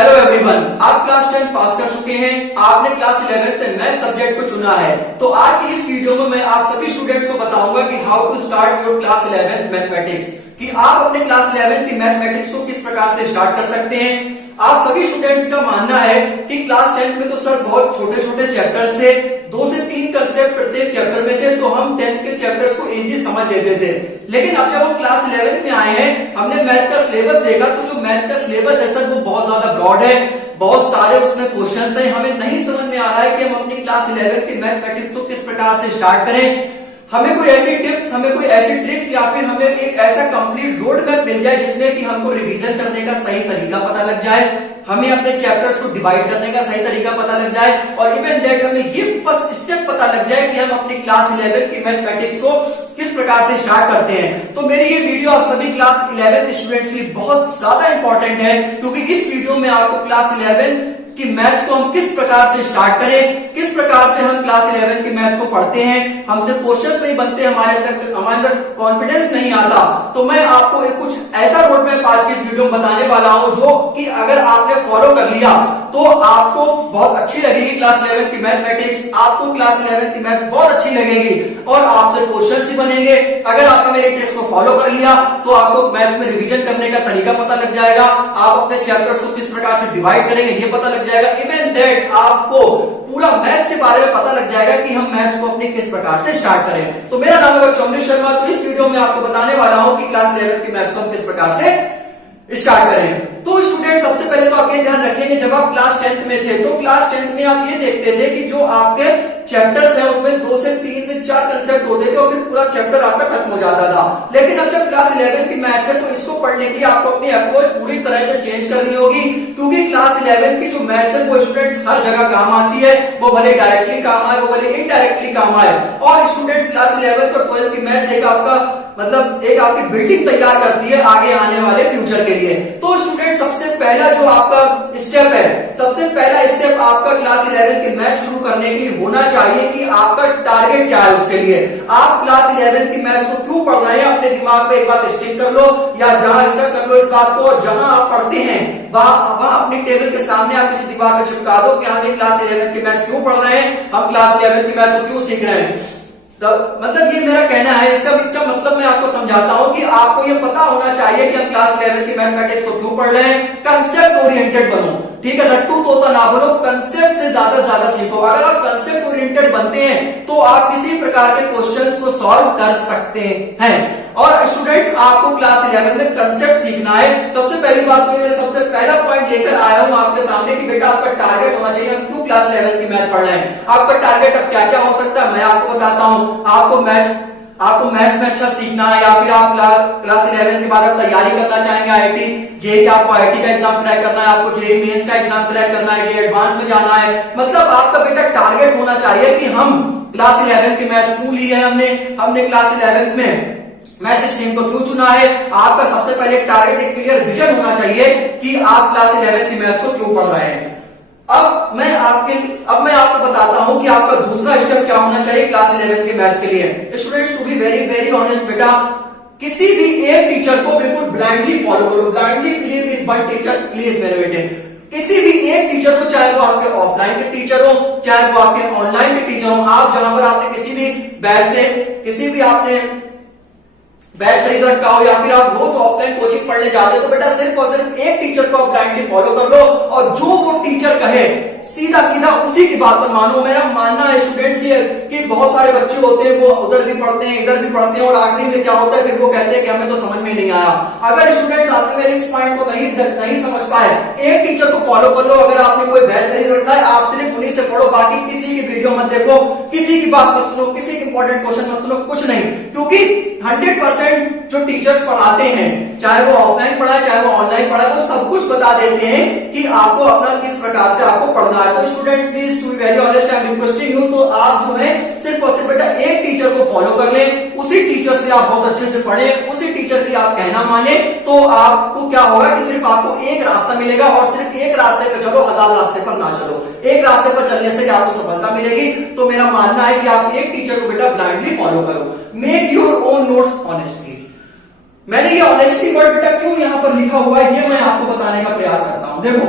Hello everyone, आप class 10 पास कर चुके हैं। आपने क्लास 11 में मैथ सब्जेक्ट को चुना है। तो आज की इस वीडियो में मैं आप सभी स्टूडेंट्स को बताऊंगा कि how to start your class 11 mathematics, कि आप अपने क्लास 11 की मैथमेटिक्स को किस प्रकार से स्टार्ट कर सकते हैं। आप सभी स्टूडेंट्स का मानना है कि क्लास 10 में तो सर बहुत छोटे छोटे चैप्टर्स थे, 2 से 3 कंसेप्ट प्रत्येक चैप्टर में थे, तो हम 10 के चैप्टर्स को इजीली समझ लेते थे। लेकिन अब जब हम क्लास 11 में आए हैं, हमने मैथ का सिलेबस देखा, तो जो मैथ का सिलेबस है सर वो बहुत ज्यादा ब्रॉड है, बहुत सारे उसमें क्वेश्चंस हैं। हमें नहीं समझ में आ रहा है कि हम अपनी क्लास 11 की मैथमेटिक्स को किस प्रकार से स्टार्ट करें। हमें कोई ऐसी टिप्स, हमें कोई ऐसी ट्रिक्स या फिर हमें एक ऐसा कंप्लीट रोड मैप मिल जाए जिसमें कि हमको रिवीजन करने का सही तरीका पता लग जाए, हमें अपने चैप्टर्स को डिवाइड करने का सही तरीका पता लग जाए, और इवन दैट हमें ये फर्स्ट स्टेप पता लग जाए कि हम अपनी क्लास 11 की मैथमेटिक्स को किस प्रकार से स्टार्ट करते हैं। तो मेरी ये वीडियो आप सभी क्लास 11 स्टूडेंट्स के लिए बहुत ज्यादा इंपॉर्टेंट है, क्योंकि इस वीडियो में आपको क्लास 11 कि मैथ्स को हम किस प्रकार से स्टार्ट करें, किस प्रकार से हम क्लास 11 की मैथ्स को पढ़ते हैं, हमसे क्वेश्चंस नहीं बनते, हमारे अंदर कॉन्फिडेंस नहीं आता। तो मैं आपको एक कुछ ऐसा रोड मैप आज की इस वीडियो में बताने वाला हूं जो कि अगर आपने फॉलो कर लिया तो आपको बहुत अच्छी लगेगी क्लास 11 की मैथमेटिक्स, आपको क्लास 11 की मैथ्स बहुत अच्छी लगेगी और आपसे क्वेश्चंस ही बनेंगे। अगर आपने मेरे टिप्स को फॉलो कर लिया तो आपको मैथ्स में रिवीजन करने का तरीका पता लग जाएगा, आप अपने चैप्टर्स को किस प्रकार से डिवाइड करेंगे ये पता लग जाएगा, इवन दैट आपको पूरा मैथ्स के बारे में पता लग जाएगा कि हम मैथ्स को अपने किस प्रकार से स्टार्ट करें। तो मेरा नाम है चौमरी शर्मा। तो इस वीडियो में आपको बताने वाला हूं कि क्लास 11 की मैथ्स को हम किस प्रकार से स्टार्ट करें। तो स्टूडेंट सबसे पहले तो आप ये ध्यान रखेंगे, जब आप क्लास 10 में थे तो क्लास 10 में आप ये देखते थे कि जो आपके चैप्टर्स हैं उसमें 2 से 3 से 4 कंसेप्ट होते थे और फिर पूरा चैप्टर आपका खत्म हो जाता था। लेकिन अब जब क्लास 11 की मैथ्स है तो इसको पढ़ने के लिए आपको अपनी अप्रोच पूरी तरह से चेंज करनी होगी, क्योंकि क्लास 11 की जो मैथ्स है वो स्टूडेंट्स हर जगह काम आती है, वो भले डायरेक्टली काम आए, वो भले इनडायरेक्टली काम आए। और स्टूडेंट्स क्लास 11 और 12 की मैथ्स एक आपका मतलब एक आपकी बिल्डिंग तैयार करती है आगे आने वाले फ्यूचर के लिए। तो स्टूडेंट सबसे पहला जो आपका स्टेप है, सबसे पहला स्टेप आपका क्लास 11 की मैथ्स शुरू करने के लिए होना चाहिए कि आपका टारगेट क्या है। उसके लिए आप क्लास 11 की मैथ्स को क्यों पढ़ रहे हैं, अपने दिमाग में एक बात स्टिक कर लो या जहां स्टक कर लो इस बात को, और जहां आप पढ़ते हैं वहां अपने टेबल के सामने आप किसी दीवार पर चिपका दो कि हम क्लास 11 की मैथ्स क्यों पढ़ रहे हैं, हम क्लास 11 की मैथ्स को क्यों सीख रहे हैं। तो मतलब ये मेरा कहना है, इसका मतलब मैं आपको समझाता हूं कि आपको ये पता होना चाहिए कि हम क्लास 11 की मैथमेटिक्स को क्यों पढ़ रहे हैं। कंसेप्ट ओरिएंटेड बनो, ठीक है, लट्टू तोता ना बनो, कंसेप्ट से ज्यादा सीखो। अगर आप कंसेप्ट ओरिएंटेड बनते हैं तो आप किसी प्रकार के क्वेश्चंस को सॉल्व कर सकते हैं। और स्टूडेंट्स आपको क्लास 11 में कंसेप्ट सीखना है। सबसे पहली बात तो ये सबसे पहला पॉइंट लेकर आया हूं आपके सामने कि बेटा आपका टारगेट होना चाहिए हम क्यों क्लास 11 की मैथ पढ़ रहे हैं। आपका टारगेट अब क्या क्या हो सकता है मैं आपको बताता हूं। आपको मैथ्स में अच्छा सीखना है, या फिर आप क्लास 11 के बाद आप तैयारी करना चाहेंगे आईआईटी जेईई का, आपको आईआईटी का एग्जाम क्रैक करना है, आपको जेईई मेंस का एग्जाम क्रैक करना है, जेईई एडवांस में जाना है, मतलब आपका बेटा टारगेट होना चाहिए कि हम क्लास 11 की मैथ्स क्यों ली है, हमने क्लास 11 में मैथ्स स्ट्रीम को क्यों चुना है। आपका सबसे पहले टारगेट एक क्लियर विजन होना चाहिए कि आप क्लास 11 की मैथ्स को क्यों पढ़ रहे हैं। अब मैं आपको बताता हूं कि आपका दूसरा स्टेप क्या होना चाहिए क्लास 11 के मैथ्स के लिए। Students to be very very honest बेटा, किसी भी एक टीचर को बिल्कुल ब्लाइंडली फॉलो करो, blindly believe in one teacher please मेरे बेटे। किसी भी एक टीचर को, चाहे वो आपके ऑफलाइन के टीचर हो चाहे वो आपके ऑनलाइन के टीचर हो, आप जहां पर आपने किसी भी बैच से किसी भी आपने बैच खरीद रखा हो या फिर आप रोज ऑफलाइन कोचिंग पढ़ने जाते हो, तो बेटा सिर्फ और सिर्फ एक टीचर को आप ब्लाइंडली फॉलो कर लो और जो वो टीचर कहे सीधा उसी की बात पर मानो। मेरा मानना है स्टूडेंट्स ये कि बहुत सारे बच्चे होते हैं वो उधर भी पढ़ते हैं इधर भी पढ़ते हैं और आखिरी में क्या होता है फिर वो कहते हैं कि हमें तो समझ में नहीं आया। अगर स्टूडेंट्स आपने मेरे इस पॉइंट को नहीं समझ पाए, एक टीचर को फॉलो कर लो। अगर आपने कोई बैच खरीद रखा है आप सिर्फ उन्हीं से पढ़ो, बाकी किसी की वीडियो मत देखो, किसी की बात मत सुनो, किसी की इंपॉर्टेंट क्वेश्चन मत सुनो, कुछ नहीं, क्योंकि 100% जो टीचर्स पढ़ाते हैं चाहे वो ऑफलाइन पढ़ाए चाहे वो ऑनलाइन पढ़ाए, वो सब कुछ बता देते हैं कि आपको अपना किस प्रकार से आपको पढ़ना है। तो students please to be very honest I am requesting you, तो आप जो है सिर्फ और सिर्फ बेटा एक टीचर को फॉलो कर लें, उसी टीचर से आप बहुत अच्छे से पढ़ें, उसी टीचर की आप कहना माने, तो आपको क्या होगा कि सिर्फ आपको एक रास्ता मिलेगा और सिर्फ एक रास्ते पर चलो, 1000 रास्ते पर ना चलो, एक रास्ते पर चलने से आपको सफलता मिलेगी। तो मेरा मानना है कि आप एक टीचर को बेटा ब्लाइंडली फॉलो करो, make your own notes honestly. मैंने ये ऑनेस्टी वर्ड बेटा क्यों यहां पर लिखा हुआ है ये मैं आपको बताने का प्रयास करता हूं। देखो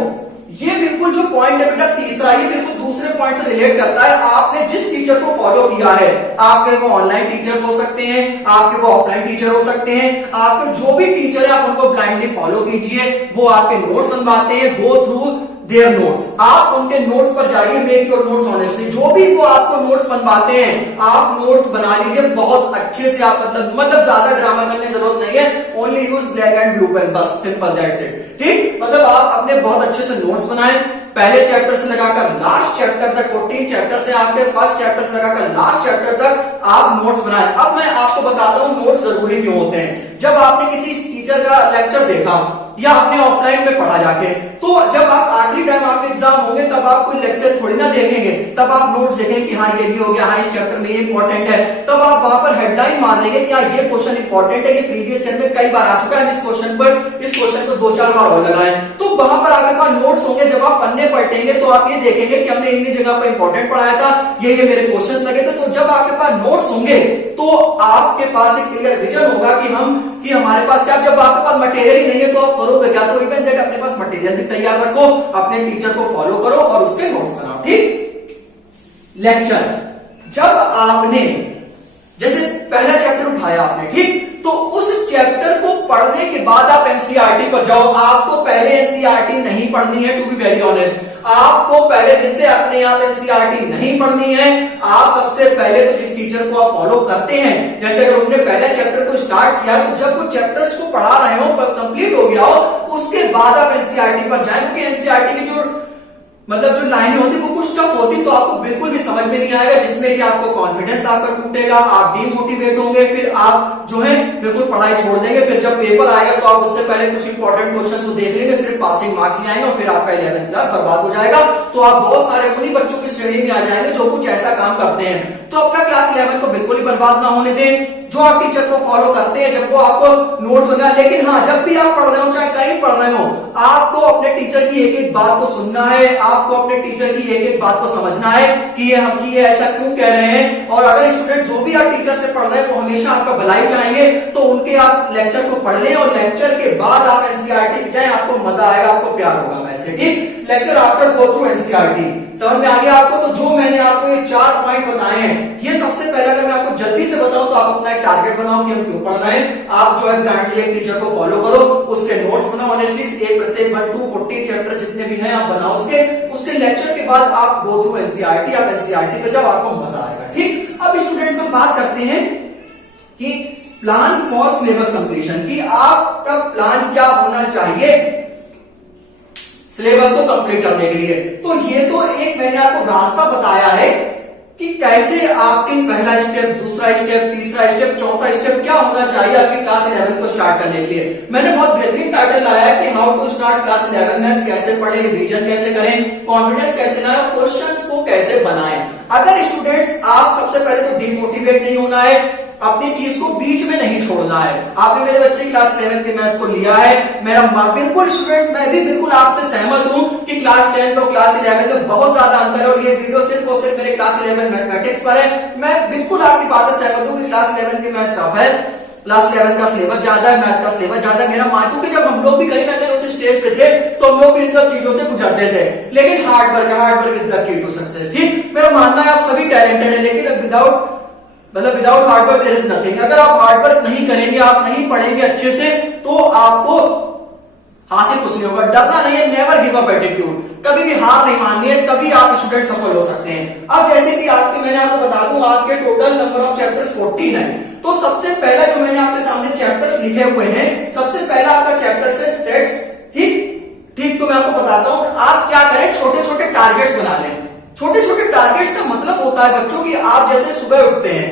ये बिल्कुल जो पॉइंट है बेटा तीसरा, ये बिल्कुल दूसरे पॉइंट से रिलेट करता है। आपने जिस टीचर को फॉलो किया है, आपके वो ऑनलाइन टीचर्स हो सकते हैं, आपके वो ऑफलाइन टीचर हो सकते हैं, आपके जो भी टीचर है आप उनको ब्लाइंडली फॉलो कीजिए। वो आपके नोट्स बनवाते हैं, गो थ्रू देयर नोट्स, आप उनके नोट्स पर जाइए, मेक योर नोट्स ऑनेस्टली। जो भी वो आपको नोट्स बनवाते हैं आप नोट्स बना लीजिए बहुत अच्छे से। आप मतलब ज्यादा ड्रामा करने की जरूरत नहीं है, only use black and blue pen, बस सिंपल दैट्स इट। ठीक, मतलब आप अपने बहुत अच्छे से नोट्स बनाएं, पहले चैप्टर से लगाकर लास्ट चैप्टर तक, 14 चैप्टर से आपके फर्स्ट चैप्टर से लगाकर लास्ट चैप्टर तक आप नोट्स बनाएं। अब मैं आपको बताता हूं नोट्स जरूरी क्यों होते हैं। जब आपने किसी टीचर का लेक्चर देखा या आपने ऑफलाइन में पढ़ा जाके, तो जब आप आखिरी टाइम आपके एग्जाम होंगे तब आप कोई लेक्चर थोड़ी ना देखेंगे, तब आप नोट्स देखेंगे कि हाँ ये भी हो गया, हाँ इस चैप्टर में ये इंपॉर्टेंट है, तब आप वहां पर हेडलाइन मार लेंगे कि हाँ ये क्वेश्चन इंपॉर्टेंट है, ये प्रीवियस ईयर में कई बार आ चुका है, इस क्वेश्चन को 2-4 बार और लगाएं। तो वहां पर आपके पास नोट्स होंगे, जब आप पन्ने पलटेंगे तो आप ये देखेंगे कि हमने इन जगह पर इंपॉर्टेंट पढ़ाया था, ये मेरे क्वेश्चन लगे थे। तो जब आपके पास नोट्स होंगे तो आपके पास एक क्लियर विजन होगा कि हमारे पास क्या, जब आपके पास मटेरियल ही नहीं है तो आप करोगे क्या। तो इवन दैट अपने पास मटेरियल भी तैयार रखो, अपने टीचर को फॉलो करो और उसके नोट्स बनाओ। ठीक, लेक्चर जब आपने जैसे पहला चैप्टर उठाया आपने, ठीक, तो उस चैप्टर को पढ़ने के बाद आप एनसीईआरटी पर जाओ। आपको पहले एनसीईआरटी नहीं पढ़नी है, टू बी वेरी ऑनेस्ट, आपको पहले दिन से अपने आप एनसीईआरटी नहीं पढ़नी है। आप सबसे पहले तो जिस टीचर को आप फॉलो करते हैं, जैसे अगर उन्होंने पहले चैप्टर को स्टार्ट किया तो जब वो चैप्टर्स को पढ़ा रहे हो पर कंप्लीट हो गया हो, उसके बाद आप एनसीईआरटी पर जाएं। क्योंकि एनसीईआरटी की जो लाइनें होती वो कुछ टफ होती, तो आपको बिल्कुल भी समझ में नहीं आएगा, जिसमें कि आपको कॉन्फिडेंस आपका टूटेगा, आप डीमोटिवेट होंगे, फिर आप जो है बिल्कुल पढ़ाई छोड़ देंगे। फिर जब पेपर आएगा तो आप उससे पहले कुछ इंपॉर्टेंट क्वेश्चन को देख लेंगे, सिर्फ पासिंग मार्क्स नहीं आएंगे और फिर आपका 11th क्लास बर्बाद हो जाएगा। तो आप बहुत सारे उन्हीं बच्चों की श्रेणी में आ जाएंगे जो कुछ ऐसा काम करते हैं। तो अपना क्लास 11 को बिल्कुल ही बर्बाद ना होने दें। जो आप टीचर को फॉलो करते हैं, जब वो आपको नोट्स बना, लेकिन हाँ जब भी आप पढ़ रहे हो, चाहे कहीं पढ़ रहे हो, आपको अपने टीचर की एक एक बात को सुनना है, आपको अपने टीचर की एक एक बात को समझना है कि ये ऐसा क्यों कह रहे हैं। और अगर स्टूडेंट जो भी आप टीचर से पढ़ रहे हैं वो हमेशा आपका भलाई चाहेंगे, तो उनके आप लेक्चर को पढ़ लें और लेक्चर के बाद आप एनसीईआरटी पे जाएं, आपको मजा आएगा, आपको प्यार होगा वैसे। ठीक, lecture after go through NCERT, समझ में आ गया आपको। तो जो मैंने आपको ये 4 पॉइंट बताए हैं, ये सबसे पहले अगर मैं आपको जल्दी से बताऊं तो आप अपना टारगेट बनाओ कि हम क्यों पढ़ रहे हैं। आप जो है ब्रांडली एक टीचर को फॉलो करो, उसके नोट्स बनाओ ऑनेस्टली, एक प्रत्येक 1 to 14 चैप्टर जितने भी हैं आप बनाओ उसके लेक्चर के बाद आप गो थ्रू एनसीईआरटी, आप एनसीईआरटी पे जाओ, आपको मजा आएगा। ठीक, अब स्टूडेंट्स हम बात करते हैं कि प्लान फॉर सिलेबस कंप्लीशन, कि आपका प्लान क्या होना चाहिए सिलेबस को कंप्लीट करने के लिए। तो ये तो एक मैंने आपको रास्ता बताया है कि कैसे आपके पहला स्टेप, दूसरा स्टेप, तीसरा स्टेप, चौथा स्टेप क्या होना चाहिए आपकी क्लास 11 को स्टार्ट करने के लिए। मैंने बहुत बेहतरीन टाइटल लाया है कि how to start class 11 maths, कैसे पढ़ें, रिवीजन कैसे करें, कॉन्फिडेंस कैसे लाएं, क्वेश्चंस को कैसे बनाएं। अगर स्टूडेंट्स आप सबसे पहले तो डिमोटिवेट नहीं होना है, अपनी चीज को बीच में नहीं छोड़ना है। आपने मेरे बच्चे क्लास 11 के मैथ्स को लिया है, मेरा बिल्कुल स्टूडेंट्स मैं भी बिल्कुल आपसे सहमत हूं कि क्लास 10 और क्लास 11 में बहुत ज्यादा अंतर है, और ये वीडियो सिर्फ और सिर्फ मेरे क्लास 11 मैथमेटिक्स पर है। मैं बिल्कुल आपकी बात से सहमत हूं कि क्लास 11 के मैथ्स टफ है, क्लास 11 का सिलेबस ज्यादा है, मैथ का सिलेबस ज्यादा है। मेरा मानू कि जब हम लोग भी कहीं ना कहीं उस स्टेज पे थे तो हम लोग भी इन सब चीजों से गुजरते थे, लेकिन hard work is the key to success. ठीक, मेरा मानना है आप सभी टैलेंटेड है, लेकिन without hard work there is nothing. अगर आप हार्डवर्क नहीं करेंगे, आप नहीं पढ़ेंगे अच्छे से, तो आपको हासिल कुछ नहीं होगा। डरना नहीं है, नेवर गिव अप एटीट्यूड, कभी भी हार नहीं माननी है, तभी आप स्टूडेंट सफल हो सकते हैं। अब जैसे कि मैंने आपको बता दूं, आपके टोटल नंबर ऑफ चैप्टर्स 14 है। तो सबसे पहला जो मैंने आपके सामने चैप्टर्स लिखे हुए हैं, सबसे पहला आपका चैप्टर है सेट्स। ठीक, तो मैं आपको बताता हूं आप क्या करें, छोटे छोटे टारगेट्स बना लें। छोटे छोटे टारगेट्स का मतलब होता है बच्चों की, आप जैसे सुबह उठते हैं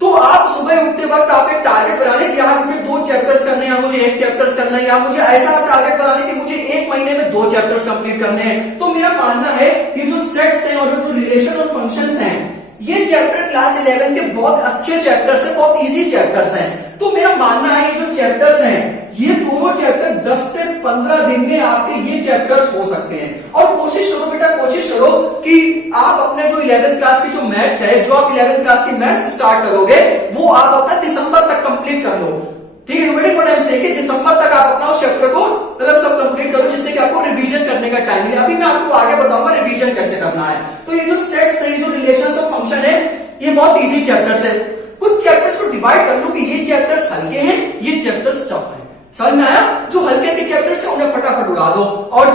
तो आप सुबह उठते वक्त आप एक टारगेट बना लें कि यार मुझे 2 चैप्टर्स करने हैं, या मुझे 1 चैप्टर्स करना है, या मुझे ऐसा टारगेट बना लें कि मुझे 1 महीने में 2 चैप्टर्स कंप्लीट करने हैं। तो मेरा मानना है ये जो सेट्स हैं और जो रिलेशन और फंक्शंस हैं, ये चैप्टर क्लास 11 के बहुत अच्छे चैप्टर्स हैं, बहुत इजी चैप्टर्स हैं। तो मेरा मानना है ये जो चैप्टर्स हैं, ये दोनों चैप्टर 10 से 15 दिन में आपके ये चैप्टर्स हो सकते हैं। और कोशिश करो बेटा, कोशिश करो कि आप अपने जो 11th क्लास की जो मैथ्स है, जो आप 11th क्लास की मैथ्स स्टार्ट करोगे, वो आप अपना दिसंबर तक कंप्लीट कर लो। ठीक है, वेटिंग फॉर टाइम से कि दिसंबर तक आप अपना उस चैप्टर को मतलब सब कंप्लीट करो, जिससे कि आपको रिवीजन करने का टाइम मिले। अभी मैं आपको आगे बताऊंगा रिवीजन कैसे करना है। तो ये जो सेट्स है, जो रिलेशंस ऑफ फंक्शन है, ये बहुत इजी चैप्टर्स है। कुछ चैप्टर्स को डिवाइड कर लो कि ये चैप्टर्स हल्के हैं, ये चैप्टर्स टफ है। समझ में आया? जो हल्के के चैप्टर्स है उन्हें फटाफट उड़ा दो, और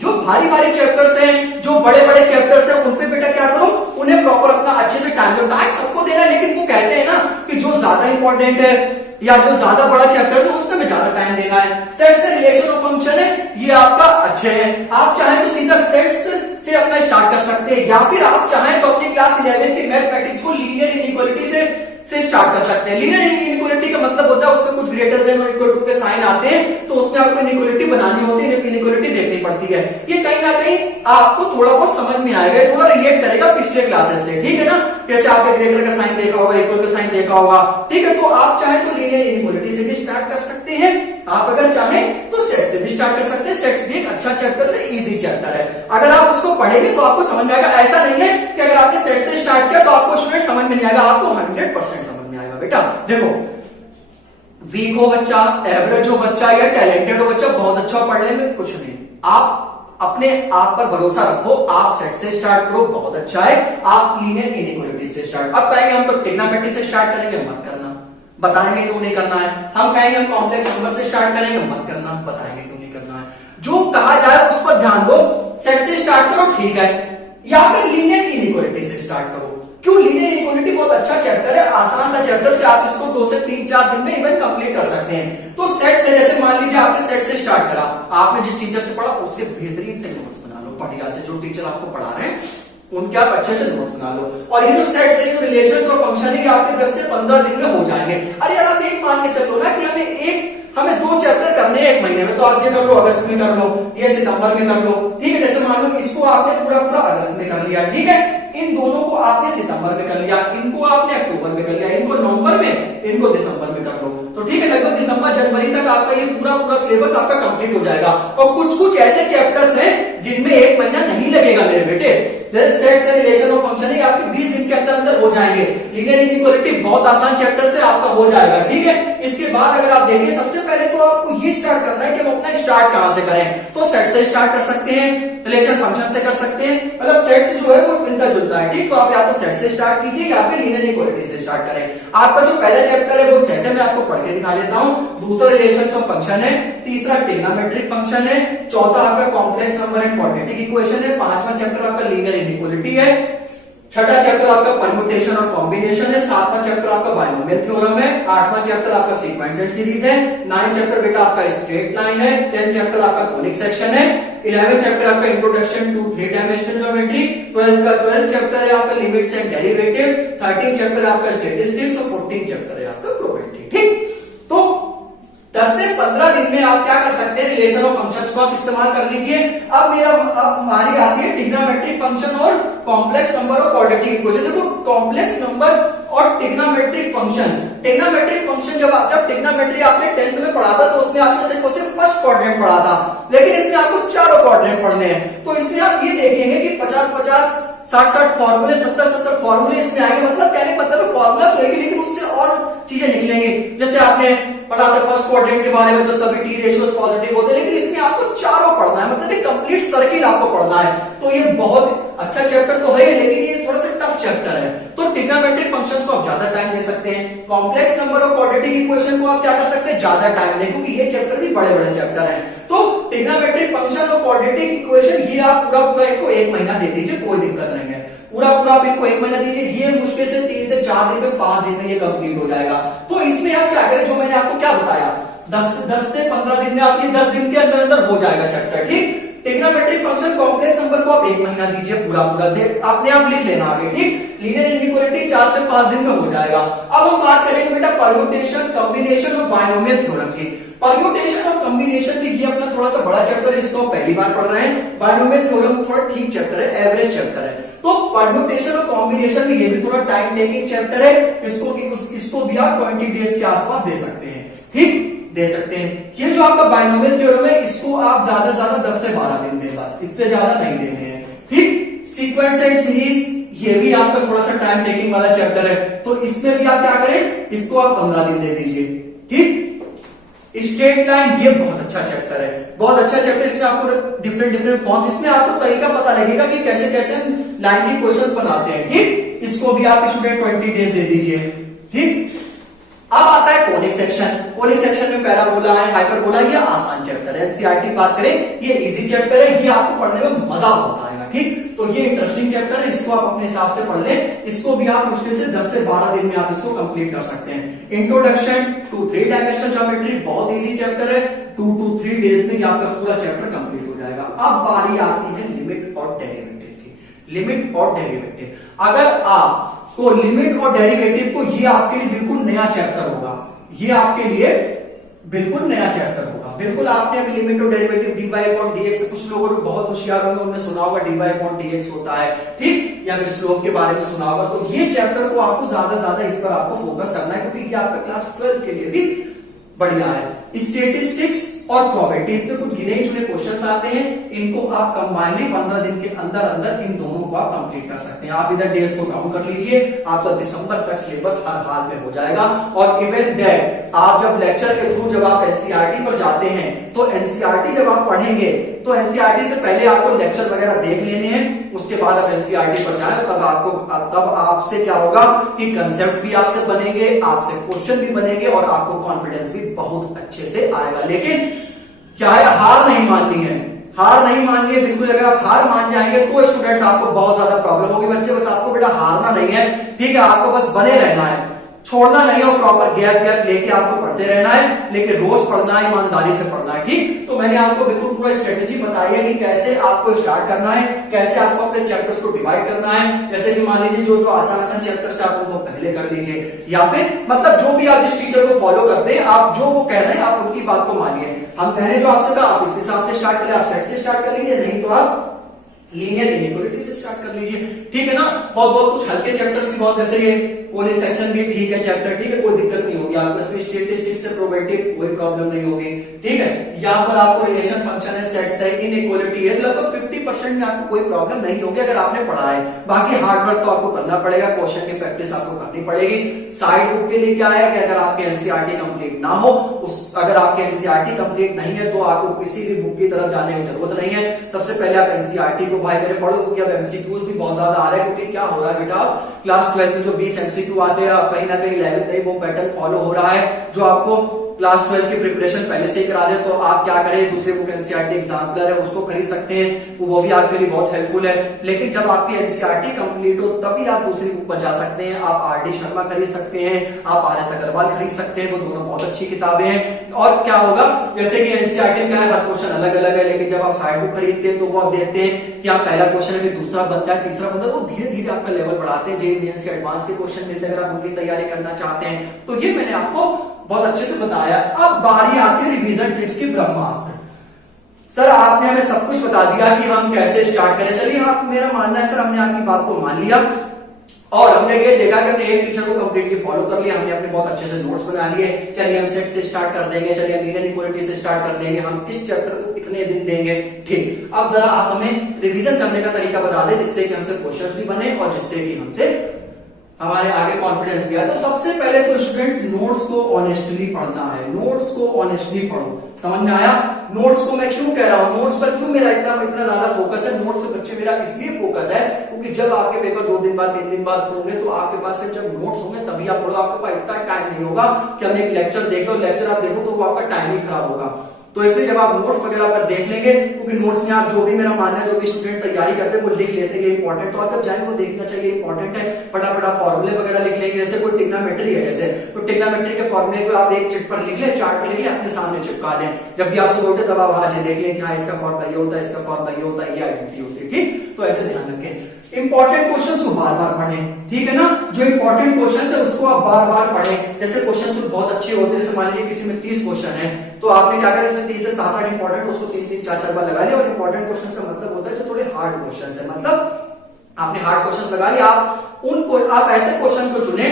जो भारी भारी चैप्टर्स हैं, जो बड़े बड़े चैप्टर्स हैं, उन पे बेटा क्या करो, उन्हें प्रॉपर अपना अच्छे से टाइम दो। टाइम सबको देना है, लेकिन वो कहते हैं ना कि जो ज्यादा इंपॉर्टेंट है या जो ज्यादा बड़ा चैप्टर है उसमें में ज्यादा टाइम देना है। सेट्स से रिलेशन ऑफ फंक्शन है, ये आपका अच्छे है। आप चाहें तो सीधा सेट्स से अपना स्टार्ट कर सकते हैं, या फिर आप चाहें तो अपनी क्लास 11 की मैथमेटिक्स को लीनियर इनइक्वालिटी से स्टार्ट कर सकते हैं। लीनियर इनइक्वालिटी का मतलब होता है उसमें कुछ ग्रेटर देन और इक्वल टू के साइन आते हैं, तो उसमें आपको इनइक्वालिटी बनानी होती है, इनइक्वालिटी देखनी पड़ती है। ये कहीं ना कहीं आपको थोड़ा बहुत समझ में आएगा, थोड़ा रिलेट करेगा पिछले क्लासेस से, ठीक है ना। जैसे आपने ग्रेटर का साइन देखा होगा, इक्वल का साइन देखा होगा, ठीक है। तो आप चाहें तो लीनियर इनइक्वालिटी से भी स्टार्ट कर सकते हैं, आप अगर चाहें तो सेट से भी स्टार्ट कर सकते हैं। सेट्स भी एक अच्छा चैप्टर है, इजी चैप्टर है। अगर आप उसको पढ़ेंगे तो आपको समझ में आएगा। ऐसा नहीं है कि अगर आपने सेट से स्टार्ट किया तो आपको स्टूडेंट समझ में नहीं आएगा, आपको 100% समझ में आएगा। बेटा देखो, वीक हो बच्चा, एवरेज हो बच्चा या टैलेंटेड हो बच्चा, बहुत अच्छा हो पढ़ने में, कुछ नहीं, आप अपने आप पर भरोसा रखो, आप सेट से स्टार्ट करो, बहुत अच्छा है। आप लीनियर इनइक्वालिटी से स्टार्ट, अब कहेंगे हम तो ट्रिग्नोमेट्री से स्टार्ट करेंगे, मत करना, बताएंगे क्यों नहीं करना है। हम कहेंगे हम कॉम्प्लेक्स नंबर से स्टार्ट करेंगे, मत करना, बताएंगे क्यों नहीं करना है। जो कहा जाए उस पर ध्यान दो। सेट से स्टार्ट करो, ठीक है, या फिर लीनियर इनइक्वालिटी से स्टार्ट करो। क्यों? लीनियर इनइक्वालिटी बहुत अच्छा चैप्टर है, आसान सा चैप्टर से आप इसको 2 से 3-4 दिन में इवन कंप्लीट कर सकते हैं। तो सेट से, जैसे मान लीजिए आपने सेट से स्टार्ट करा, आपने जिस टीचर से पढ़ा उसके बेहतरीन से नोट्स बना लो, बढ़िया से, जो टीचर आपको पढ़ा रहे हैं उनके आप अच्छे से नोट्स बना लो। और ये जो सेट्स है, जो रिलेशंस और फंक्शन है, आपके 10 से 15 दिन में हो जाएंगे। अरे यार आप एक मान के चलो ना कि हमें 2 चैप्टर करने हैं 1 महीने में, तो आप ये कर लो, अगस्त में कर लो, ये सितंबर में कर लो, ठीक है। जैसे मान लो इसको आपने पूरा अगस्त में कर लिया, ठीक है, इन दोनों को आपने सितंबर में कर लिया, इनको आपने अक्टूबर में कर लिया, इनको नवंबर में, इनको दिसंबर में कर लो, तो ठीक है, लगभग दिसंबर जनवरी तक आपका ये पूरा सिलेबस आपका कंप्लीट हो जाएगा। और कुछ ऐसे चैप्टर्स हैं जिनमें 1 महीना नहीं लगेगा मेरे बेटे, जैसे sets and relation of function है, आपके 20 दिन के अंदर हो जाएंगे। लीनियर इनइक्वालिटी बहुत आसान चैप्टर से आपका हो जाएगा, ठीक है। इसके बाद अगर आप देखिए, सबसे पहले तो आपको ये स्टार्ट करना है कि हम अपना स्टार्ट कहां से करें। तो सेट से स्टार्ट कर सकते हैं, रिलेशन फंक्शन से कर सकते हैं, मतलब सेट से जो है वो मिलता जुलता है, ठीक। तो आप या तो सेट से स्टार्ट कीजिए या फिर लीनियर इनइक्वालिटी से स्टार्ट करें। आपका जो पहला चैप्टर है वो सेट है, मैं आपको पढ़ के दिखा देता हूं। दूसरा रिलेशन ऑफ फंक्शन है, तीसरा ट्रिग्नोमेट्रिक फंक्शन है, चौथा आपका complex number and quadratic equation है, पांचवा चैप्टर आपका लीनियर इनइक्वालिटी है, छठा चैप्टर आपका परम्यूटेशन और कॉम्बिनेशन है, सातवां चैप्टर आपका बायनोमियल थ्योरम है, आठवां चैप्टर आपका सीक्वेंस एंड सीरीज है, 9th चैप्टर बेटा आपका स्ट्रेट लाइन है, 10th चैप्टर आपका कोनिक सेक्शन है, 11th चैप्टर आपका introduction to 3 dimensional geometry, 12th chapter है आपका limits and derivatives, 13th chapter आपका स्टैटिस्टिक्स और 14th चैप्टर है आपका प्रोबेबिलिटी, ठीक। तो 10 से 15 दिन में आप क्या कर सकते हैं, रिलेशन ऑफ फंक्शंस को आप इस्तेमाल कर लीजिए। अब हमारी आती है ट्रिग्नोमेट्रिक फंक्शन और कॉम्प्लेक्स नंबर और क्वाड्रेटिक इक्वेशन। देखो, कॉम्प्लेक्स नंबर और ट्रिग्नोमेट्रिक फंक्शंस, ट्रिग्नोमेट्रिक फंक्शन जब ट्रिग्नोमेट्री आपने 10th में पढ़ा था तो उसमें आपने सिर्फ फर्स्ट क्वाड्रेंट पढ़ा था, लेकिन इसमें आपको चारों क्वाड्रेंट पढ़ने हैं। तो इसमें आप ये देखेंगे कि 50-50, 60-60 फॉर्मूले, 70-70 फॉर्मूले इसमें आएंगे। मतलब कहने का मतलब फॉर्मूला तो है, लेकिन उससे और चीजें निकलेंगी। जैसे आपने पढ़ा था फर्स्ट क्वाड्रेंट के बारे में, तो सभी टी रेशियोज पॉजिटिव होते हैं, लेकिन इसमें आपको चारों पढ़ना है, मतलब एक कंप्लीट सर्किल आपको पढ़ना है। तो ये बहुत अच्छा चैप्टर तो है, लेकिन ये थोड़ा सा टफ चैप्टर है। तो ट्रिग्नोमेट्रिक फंक्शंस को आप ज्यादा टाइम दे सकते हैं, कॉम्प्लेक्स नंबर और क्वाड्रेटिक इक्वेशन को आप क्या कर सकते हैं, ज्यादा टाइम दें, क्योंकि ये चैप्टर भी बड़े बड़े चैप्टर हैं। तो ट्रिग्नोमेट्रिक फंक्शन और क्वाड्रेटिक इक्वेशन ये आप पूरा इनको 1 महीना दे दीजिए, कोई दिक्कत नहीं है। पूरा आप इनको 1 महीना दीजिए, ये मुश्किल से 3 से 4 दिन में, 5 दिन में ये कंप्लीट हो जाएगा। तो इसमें आप क्या करें, जो मैंने आपको क्या बताया, 10 से 15 दिन में आप ये 10 दिन के अंदर हो जाएगा चैप्टर, ठीक। ट्रिग्नोमेट्रिक फंक्शन कॉम्प्लेक्स नंबर को आप 1 महीना दीजिए, पूरा अपने आप लिख लेना आगे, ठीक। लीनियर इनइक्वालिटी 4 से 5 दिन में हो जाएगा। अब हम बात करेंगे बेटा परम्यूटेशन, कॉम्बिनेशन और बायनोमियल थ्योरम की। परम्यूटेशन और कॉम्बिनेशन भी ये अपना थोड़ा सा बड़ा चैप्टर है, इसको पहली बार पढ़ रहे हैं। बायनोमियल थ्योरम थोड़ा ठीक चैप्टर है, एवरेज चैप्टर है। तो परम्यूटेशन और कॉम्बिनेशन में ये भी थोड़ा टाइम टेकिंग चैप्टर है, इसको भी आप 20 डेज के आसपास दे सकते हैं, ठीक, दे सकते हैं। ये जो आपका बायनोमियल थ्योरम है, इसको आप ज्यादा से ज्यादा 10 से 12 दिन दें, बस इससे ज्यादा नहीं देने हैं, ठीक। सीक्वेंस एंड सीरीज, ये भी आपका थोड़ा सा टाइम टेकिंग वाला चैप्टर है, तो इसमें भी आप क्या करें, इसको आप 15 दिन दे दीजिए, ठीक। स्ट्रेट लाइन, ये बहुत अच्छा चैप्टर है, बहुत अच्छा चैप्टर। इसमें आपको डिफरेंट फॉर्म्स, इसमें आपको तरीका पता लगेगा कि कैसे कैसे लाइन के क्वेश्चंस बनाते हैं। ठीक, इसको भी आप स्टूडेंट 20 डेज दे दीजिए। ठीक, अब आता है कोनिक सेक्शन। कोनिक सेक्शन में पैराबोला है, हाइपरबोला, ये आसान चैप्टर है। एनसीईआरटी की बात करें, ये इजी चैप्टर है, ये आपको पढ़ने में मजा बहुत आएगा। ठीक, तो ये इंटरेस्टिंग चैप्टर है, इसको आप अपने हिसाब से पढ़ लें। इसको भी आप मुश्किल से 10 से 12 दिन में आप इसको कंप्लीट कर सकते हैं। इंट्रोडक्शन टू 3 डायमेंशनल ज्योमेट्री, बहुत इजी चैप्टर है, 2 to 3 डेज में आपका पूरा चैप्टर कंप्लीट हो जाएगा। अब बारी आती है लिमिट और डेरिवेटिव की। लिमिट और डेरिवेटिव, अगर आप तो लिमिट और डेरिवेटिव को, ये आपके लिए बिल्कुल नया चैप्टर होगा, ये आपके लिए बिल्कुल नया चैप्टर होगा। बिल्कुल आपने अभी लिमिट और डेरिवेटिव dy अपॉन dx, कुछ लोगों ने बहुत होशियार होंगे, उन्होंने सुना होगा dy अपॉन dx होता है। ठीक, या फिर स्लोप के बारे में सुना होगा। तो ये चैप्टर को आपको ज्यादा इस पर आपको फोकस करना है, क्योंकि ये आपका क्लास 12 के लिए भी बढ़िया है। स्टेटिस्टिक्स और प्रोबेबिलिटीज में कुछ गिने चुने क्वेश्चंस आते हैं, इनको आप कंबाइन में 15 दिन के अंदर इन दोनों को आप कंप्लीट कर सकते हैं। आप इधर डेज को काउंट कर लीजिए, आपका दिसंबर तक सिलेबस हर हाल में हो जाएगा। और इवन दैट आप जब लेक्चर के थ्रू जब आप एनसीईआरटी पर जाते हैं, तो एनसीईआरटी जब आप पढ़ेंगे तो एनसीईआरटी से पहले आपको लेक्चर वगैरह देख लेने हैं, उसके बाद आप एनसीईआरटी पर जाएं, तब आपसे क्या होगा कि कंसेप्ट भी आपसे बनेंगे, आपसे क्वेश्चन भी बनेंगे, और आपको कॉन्फिडेंस भी बहुत अच्छे से आएगा। लेकिन क्या है, हार नहीं माननी है, हार नहीं माननी है बिल्कुल। अगर आप हार मान जाएंगे तो स्टूडेंट्स आपको बहुत ज्यादा प्रॉब्लम होगी। बच्चे, बस आपको बेटा हारना नहीं है, ठीक है, आपको बस बने रहना है, छोड़ना नहीं है, और प्रॉपर गैप लेके आपको पढ़ते रहना है, लेकिन रोज पढ़ना है, ईमानदारी से पढ़ना है। ठीक, तो मैंने आपको बिल्कुल पूरा स्ट्रेटेजी बताई है कि कैसे आपको स्टार्ट करना है, कैसे आपको अपने चैप्टर्स को डिवाइड करना है। जैसे कि मान लीजिए जो आसान चैप्टर्स है आप उनको पहले कर लीजिए, या फिर मतलब जो भी आप जिस टीचर को फॉलो करते हैं, आप जो वो कह रहे हैं आप उनकी बात को मानिए। हम मैंने जो आपसे कहा आप इस हिसाब से स्टार्ट करें, आप सेट से स्टार्ट कर लीजिए, नहीं तो आप लीनियर इनइक्वालिटी से स्टार्ट कर लीजिए। ठीक है ना, बहुत कुछ हल्के चैप्टर्स ही बहुत, जैसे ये कोनिक सेक्शन भी ठीक है चैप्टर, ठीक है, कोई दिक्कत नहीं होगी आपको इसमें। स्टैटिस्टिक्स से प्रोबेबिलिटी कोई प्रॉब्लम नहीं होगी। ठीक है, यहाँ पर आपको रिलेशन फंक्शन है, सेट्स है, इनइक्वालिटी है, लगभग 50% में आपको कोई प्रॉब्लम नहीं होगी अगर आपने पढ़ा है। बाकी हार्ड वर्क तो आपको करना पड़ेगा, क्वेश्चन की प्रैक्टिस आपको करनी पड़ेगी। साइड बुक के लिए क्या है कि अगर आपके एनसीईआरटी कंप्लीट ना हो, अगर आपके एनसीईआरटी कंप्लीट नहीं है, तो आपको किसी भी बुक की तरफ जाने की जरूरत नहीं है। सबसे पहले आप एनसीईआरटी को भाई मेरे पढ़ो, क्योंकि अब एमसीक्यूज भी बहुत ज्यादा आ रहे हैं। क्योंकि क्या हो रहा है बेटा, क्लास 12 में जो 20 एमसीक्यू आते हैं, कहीं ना कहीं 11th में वो पैटर्न फॉलो हो रहा है, जो आपको क्लास 12 की प्रिपरेशन पहले से ही करा दे। तो आप क्या करें, दूसरे बुक एनसीईआरटी एग्जाम्पलर है उसको खरीद सकते हैं, वो भी आपके लिए बहुत हेल्पफुल है। लेकिन जब आपकी एनसीईआरटी कंप्लीट हो तभी आप दूसरी बुक पर जा सकते हैं। आप आरडी शर्मा खरीद सकते हैं, आप आर एस अग्रवाल खरीद सकते हैं, वो दोनों बहुत अच्छी किताबें हैं। और क्या होगा, जैसे कि एनसीईआरटी का हर क्वेश्चन अलग अलग है, लेकिन जब आप साइड बुक खरीदते हैं तो वो आप देखते हैं कि आप पहला क्वेश्चन है, दूसरा बनता है, तीसरा बनता है, वो धीरे धीरे आपका लेवल बढ़ाते हैं। जेईई मेंस के एडवांस के क्वेश्चन मिलते हैं अगर आप उनकी तैयारी करना चाहते हैं। तो ये मैंने आपको बहुत अच्छे से बताया। अब बारी आती है रिवीजन ट्रिक्स की, ब्रह्मास्त्र। सर आपने हमें सब कुछ बता दिया कि हम कैसे स्टार्ट करें। चलिए, आप मेरा मानना है सर हमने आपकी बात को मान लिया, और हमने ये देखा कि हमने एक टीचर को कंप्लीटली फॉलो कर लिया, हमने अपने बहुत अच्छे से नोट्स बना लिए। चलिए हम सेट से स्टार्ट कर देंगे, चलिए हम लीनियर इक्वालिटी से स्टार्ट कर देंगे, हम इस चैप्टर को इतने दिन देंगे। ठीक, अब जरा आप हमें रिवीजन करने का तरीका बता दें, जिससे कि हमसे क्वेश्चंस भी बने और जिससे कि हमसे हमारे आगे कॉन्फिडेंस भी आए। तो सबसे पहले तो स्टूडेंट्स नोट्स को ऑनेस्टली पढ़ना है, नोट्स को ऑनेस्टली पढ़ो। समझ में आया? नोट्स को मैं क्यों कह रहा हूं, नोट्स पर क्यों मेरा इतना ज्यादा फोकस है? नोट्स पे बच्चे मेरा इसलिए फोकस है क्योंकि जब आपके पेपर 2 दिन बाद 3 दिन बाद होंगे, तो आपके पास से जब नोट्स होंगे तभी आप पढ़ो। आपके पास इतना टाइम नहीं होगा कि हमने एक लेक्चर देख लो, लेक्चर आप देखो तो वो आपका टाइम ही खराब होगा। तो इसलिए जब आप नोट्स वगैरह पर देख लेंगे, क्योंकि नोट्स में आप जो भी, मेरा मानना है जो भी स्टूडेंट तैयारी करते हैं वो लिख लेते हैं, ये इंपॉर्टेंट, तो आप जब जाएंगे वो देखना चाहिए इंपॉर्टेंट है। फटाफट आप फॉर्मूले वगैरह लिख लेंगे, जैसे कोई ट्रिग्नोमेट्री है, जैसे तो ट्रिग्नोमेट्री के फॉर्मूले को आप एक चिट पर लिख लें, चार्ट पर लिख लें, अपने सामने चिपका दें। जब भी आपसे बोलते तब आप आज देख लें कि हाँ इसका फॉर्मूला ये होता है, इसका फॉर्मूला ये होता है, ये आइडेंटिटी होती है। ठीक, तो ऐसे ध्यान रखें। इंपॉर्टेंट क्वेश्चंस को बार बार पढ़ें, ठीक है ना, जो इंपॉर्टेंट क्वेश्चंस है उसको आप बार बार पढ़ें। जैसे क्वेश्चंस कुछ बहुत अच्छे होते हैं, जैसे मान लीजिए किसी में 30 क्वेश्चन है, तो आपने क्या करें, इसमें 30 से 7-8 इंपॉर्टेंट, उसको 3-3, 4-4 बार लगा लिया। और इंपॉर्टेंट क्वेश्चन का मतलब होता है जो थोड़े हार्ड क्वेश्चन है, मतलब आपने हार्ड क्वेश्चन लगा लिया, आप ऐसे क्वेश्चन को चुने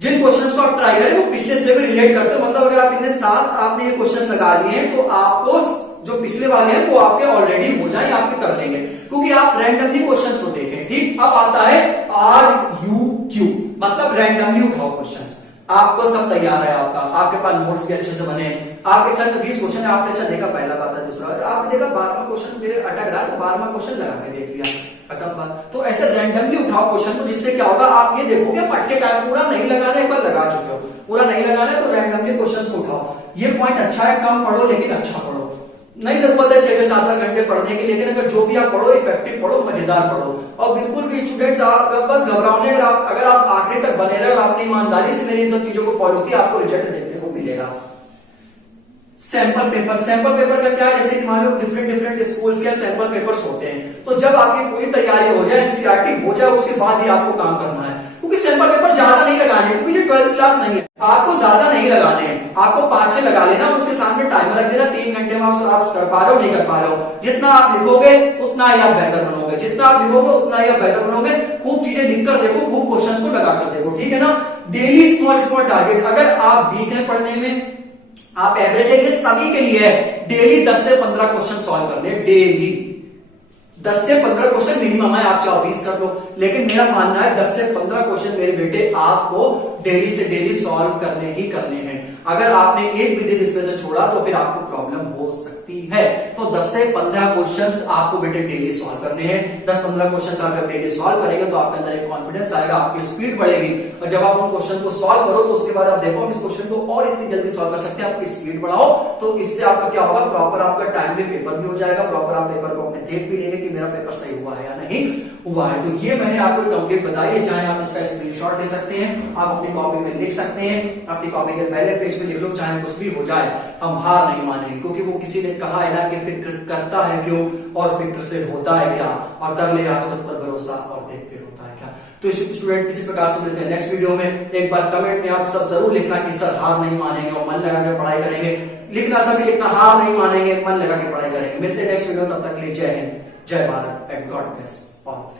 जिन क्वेश्चंस को आप ट्राई करें वो पिछले से भी रिलेट करते हो। मतलब अगर आप इनमें 7 आपने ये क्वेश्चंस लगा लिए हैं, तो आपको जो पिछले वाले हैं वो आपके ऑलरेडी हो जाए, आपके कर लेंगे, क्योंकि आप रैंडमली क्वेश्चंस को देखें। ठीक, अब आता है RUQ, मतलब रैंडमली उठाओ क्वेश्चंस। आपको सब तैयार है, आपके पास नोट्स भी अच्छे से बने, आपके साथ 20 क्वेश्चन है, आपने अच्छा देखा पहला बात है, दूसरा आपने देखा 12वां क्वेश्चन मेरे अटक रहा है तो 12वां क्वेश्चन लगा के देख लिया, खत्म बात। तो ऐसे रैंडमली उठाओ क्वेश्चन, तो जिससे क्या होगा आप ये देखोगे मटके का पूरा नहीं लगाना, एक बार लगा चुके हो, पूरा नहीं लगाना है तो रैंडमली क्वेश्चन को उठाओ। ये पॉइंट अच्छा है, कम पढ़ो लेकिन अच्छा पढ़ो, नहीं जरूरत है 6 से 7 घंटे पढ़ने की, लेकिन अगर जो भी आप पढ़ो इफेक्टिव पढ़ो, मजेदार पढ़ो। और बिल्कुल भी स्टूडेंट्स बस घबराओ नहीं, अगर आप आखिरी तक बने रहे और आपने ईमानदारी से मेरी इन सब चीजों को फॉलो किया, आपको रिजल्ट देखने को मिलेगा। सैंपल पेपर का क्या है, जैसे कि मान लो डिफरेंट स्कूल्स के सैंपल पेपर्स होते हैं, तो जब आपकी पूरी तैयारी हो जाए, एनसीईआरटी हो जाए, उसके बाद ही आपको काम करना है, क्योंकि सैंपल पेपर ज्यादा नहीं लगाने, क्योंकि ये 12th क्लास नहीं है, आपको ज्यादा नहीं लगाने हैं, आपको 5-6 लगा लेना, उसके सामने टाइमर रख देना, 3 घंटे में आप कर पा रहे हो नहीं कर पा रहे हो, जितना आप लिखोगे उतना ही आप बेहतर बनोगे, जितना आप लिखोगे उतना ही आप बेहतर बनोगे। खूब चीजें लिखकर देखो, खूब क्वेश्चंस को लगा कर देखो, ठीक है ना। डेली स्मॉल टारगेट, अगर आप वीक है पढ़ने में, आप एवरेज है, ये सभी के लिए है, डेली 10 से 15 क्वेश्चन सॉल्व करने, डेली 10 से 15 क्वेश्चन मिनिमम है, आप चाहो 20 कर लो, लेकिन मेरा मानना है 10 से 15 क्वेश्चन मेरे बेटे आपको डेली से डेली सॉल्व करने ही करने हैं। अगर आपने एक भी दिन इसमें से छोड़ा तो फिर आपको प्रॉब्लम हो सकती है। तो 10 से 15 क्वेश्चंस आपको बेटे डेली सॉल्व करने हैं। 10-15 क्वेश्चंस अगर डेली सॉल्व करेंगे तो आपके अंदर एक कॉन्फिडेंस आएगा, आपकी स्पीड बढ़ेगी, और जब आप उन क्वेश्चन को सॉल्व करो तो उसके बाद आप देखो हम इस क्वेश्चन को और इतनी जल्दी सॉल्व कर सकते हैं, आपकी स्पीड बढ़ाओ, तो इससे आपका क्या होगा, प्रॉपर आपका टाइमली पेपर भी हो जाएगा, प्रॉपर आप पेपर को अपने देख भी लेंगे कि मेरा पेपर सही हुआ है या नहीं हुआ है। तो ये मैंने आपको कंप्लीट बताई है, चाहे आप इसका स्क्रीनशॉट ले सकते हैं, आप अपनी कॉपी में लिख सकते हैं, अपनी कॉपी के पहले पेज पे लिख लो, चाहे कुछ भी हो जाए हम हार नहीं मानेंगे, क्योंकि वो किसी ने कहा है ना कि फिक्र करता है क्यों और फिक्र से होता है क्या, और कर ले आज खुद पर भरोसा और देख फिर होता है क्या। तो इसी स्टूडेंट इसी प्रकार से मिलते हैं नेक्स्ट वीडियो में। एक बार कमेंट में आप सब जरूर लिखना कि सर हार नहीं मानेंगे और मन लगा के पढ़ाई करेंगे, लिखना सभी लिखना हार नहीं मानेंगे, मन लगा के पढ़ाई करेंगे। मिलते हैं नेक्स्ट वीडियो, तब तक के लिए जय हिंद, जय Bharat and God bless all.